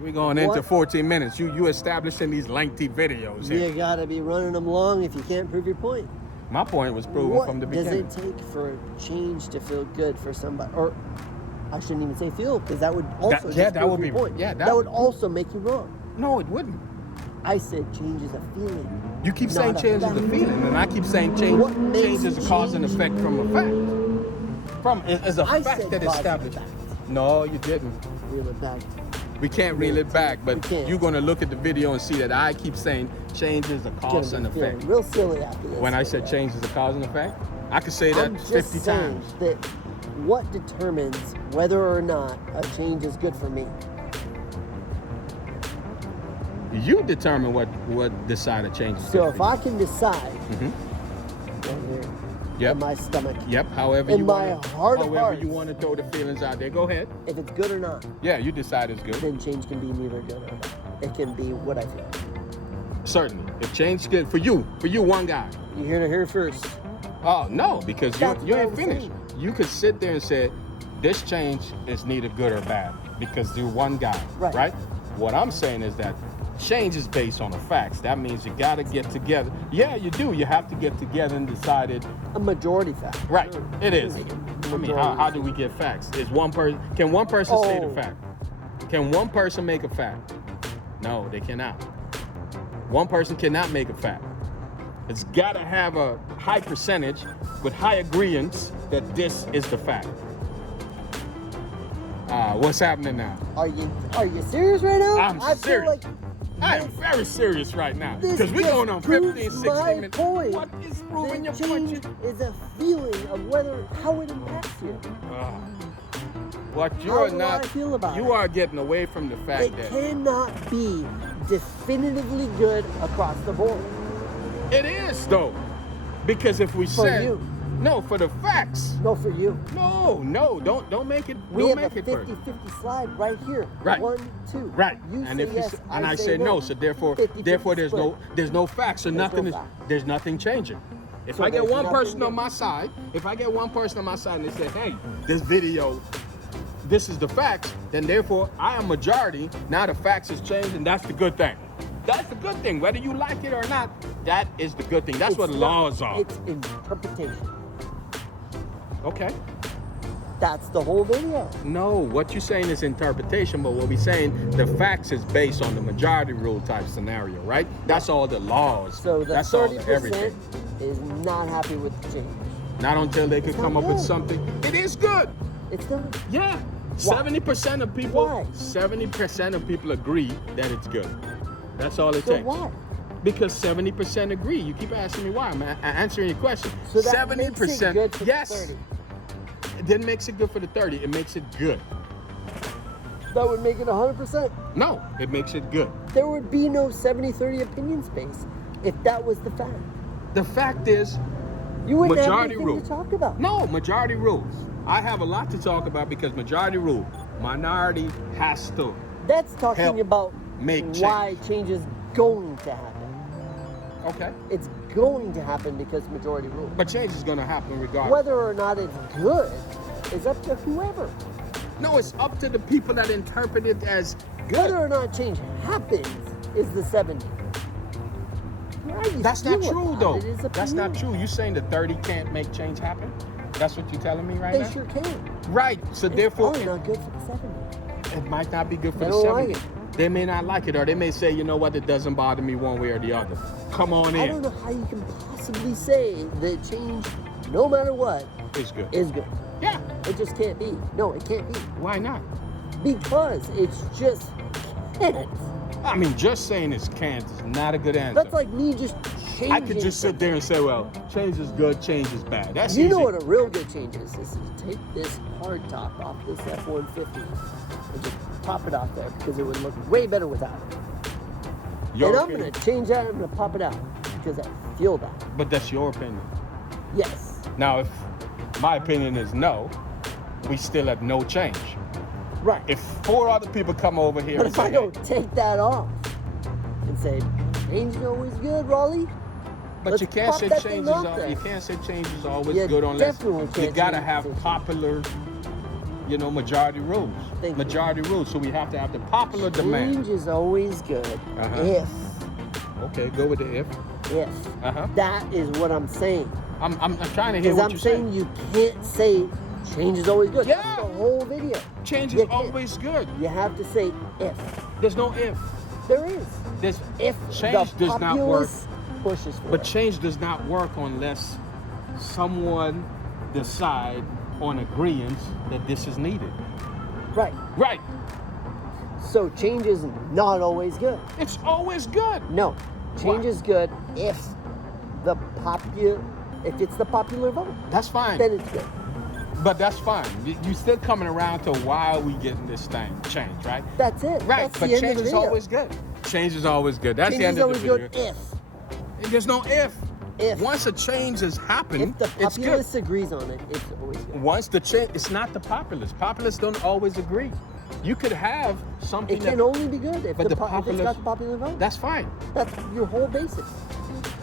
We're going into What? 14 minutes. You establishing these lengthy videos here. You gotta be running them long if you can't prove your point. My point was proven What from the does beginning. it take for change to feel good for somebody? Or I shouldn't even say feel, because that would also just that prove would your be- point. yeah, that would also make you wrong. No, it wouldn't. I said change is a feeling. You keep saying not a change is the fact. feeling, and I keep saying What change makes is a cause and change- effect from a fact. Is a I fact said that cause and established. effect. No, you didn't. Reel it back. We can't reel it back, We but can't. you're gonna look at the video and see that I keep saying change is a cause Gonna and be feeling effect. real silly after this. When I said change is a cause and effect, I could say that I'm just 50 saying times. that what determines whether or not a change is good for me? You determine what decide a change is So good if for I can decide Mhm. right here Yep. in my stomach Yep, however in you my want heart of however hearts, you want to throw the feelings out there, go ahead. if it's good or not, Yeah, you decide it's good. then change can be neither good or bad. It can be what I feel. Certainly. If change is good for you one guy. You hear it here first. Oh, no, because That's you what ain't I'm finished. saying. You could sit there and say, this change is neither good or bad because you're one guy, Right. What I'm saying is that change is based on the facts. That means you got to get together. Yeah, you do. You have to get together and decide it. A majority fact. Right, it is. Like a I mean, majority. how do we get facts? Is one person? Can one person say the Oh. fact? Can one person make a fact? No, they cannot. One person cannot make a fact. It's got to have a high percentage with high agreements that this is the fact. What's happening now? Are you serious right now? I'm I serious. feel like I am very serious right now this because we're just going on proves 15, 16 my minutes. point. What is proving your that point? change is a feeling of how it impacts you. What How you're do not, I feel about you it? are getting away from the fact It that cannot be definitively good across the board. it is though, because if we For said you. no for the facts, No, for you. no, don't make it. We don't have make a it first. 50-50 slide right here. Right. 1, 2. Right, You and say if yes, you, and I say no, so therefore 50-50 there's split. there's no facts, so There's no nothing is fact. there's nothing changing. If So I get there's one nothing person on there. my side, and they say, hey, this video, this is the facts, then therefore I am majority. Now the facts has changed, and that's the good thing. That's the good thing. Whether you like it or not, that is the good thing. That's It's what not- laws are. It's interpretation. Okay. That's the whole video. No, what you're saying is interpretation, but what we're saying, the facts is based on the majority rule type scenario, right? That's all the laws. So the That's all the 30% everything. is not happy with the change. Not until they could It's come not up with good. something. It is good. It's not. Yeah. Why? 70% of people. Why? 70% of people agree that it's good. That's all it So takes. why? Because 70% agree. You keep asking me why. I'm answering your question. So that makes it good for the yes. 30. It then makes it good for the 30. It makes it good. That would make it 100%. No, it makes it good. There would be no 70-30 opinion space if that was the fact. The fact is, You wouldn't have majority anything rule. to talk about. No, majority rules. I have a lot to talk about because majority rule. Minority has to. That's talking Help about make why change is going to happen. Okay. It's going to happen because majority rule. But change is going to happen regardless. Whether or not it's good is up to whoever. No, it's up to the people that interpret it as Whether good. or not change happens is the 70. How you That's not feel true, about though. it is up to That's not you. true. You saying the 30 can't make change happen? That's what you're telling me right They now? sure can. Right. So It's therefore, probably not good for the 70. it might not be good for They the don't 70. like it. They may not like it, or they may say, you know what, it doesn't bother me one way or the other. Come on I don't in. know how you can possibly say that change, no matter what, It's good. is good. Yeah. It just can't be. No, it can't be. Why not? Because it's just can't. I mean, just saying it's can't is not a good answer. That's like me just changing. I could just sit there and say, well, change is good, change is bad. That's You easy. know what a real good change is? Is to take this hard top off this F-150 and just pop it off there because it would look way better without it. Your and I'm opinion. going to change that. I'm going to pop it out because I feel that. But that's your opinion. Yes. Now, if my opinion is no, we still have no change. Right. If 4 other people come over here But and if I say, don't take that off and say, change is always good, Raleigh. but let's you can't pop say that change thing is out there. you can't say change is always You good unless definitely you can't gotta change have it. popular you know, majority rules. Thank you. Majority rules. So we have to have the popular demand. Change is always good Uh-huh. if Okay, go with the if. Uh-huh. that is what I'm saying. I'm trying to hear Because what I'm you're saying you can't say change is always good. Yeah. That's the whole video. Change You is can't. always good. You have to say if. There's no if. There is. There's If change the does not work. populace pushes for But it. change does not work unless someone decide on agreement that this is needed. Right. Right. So change is not always good. It's always good. No. Change Why? is good if if it's the popular vote, That's fine. then it's good. But that's fine. You still coming around to why are we getting this thing changed, right? That's it. Right. That's But the end change of the is video. always good. Change is always good. That's Change the end is of always the video. good if. There's no if. If. Once a change has happened, If the it's good. populace agrees on it, it's always good. Once the change, it's not the populace. Populists don't always agree. You could have something It can that, only be good if, But the if it's populace- got the popular vote. that's fine. That's your whole basis.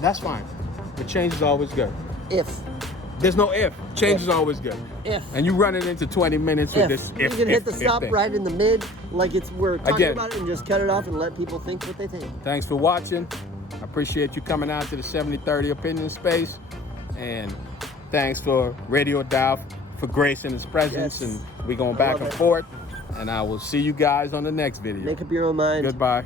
That's fine. The change is always good. If. There's no if. Change If. is always good. If. And you running into 20 minutes with this You if. can hit the if stop thing. right in the mid, like we're talking Again. about it, and just cut it off and let people think what they think. Thanks for watching. I appreciate you coming out to the 70-30 opinion space. And thanks for Radio Dial for gracing his presence. Yes. And we're going I back love and it. forth. And I will see you guys on the next video. Make up your own mind. Goodbye.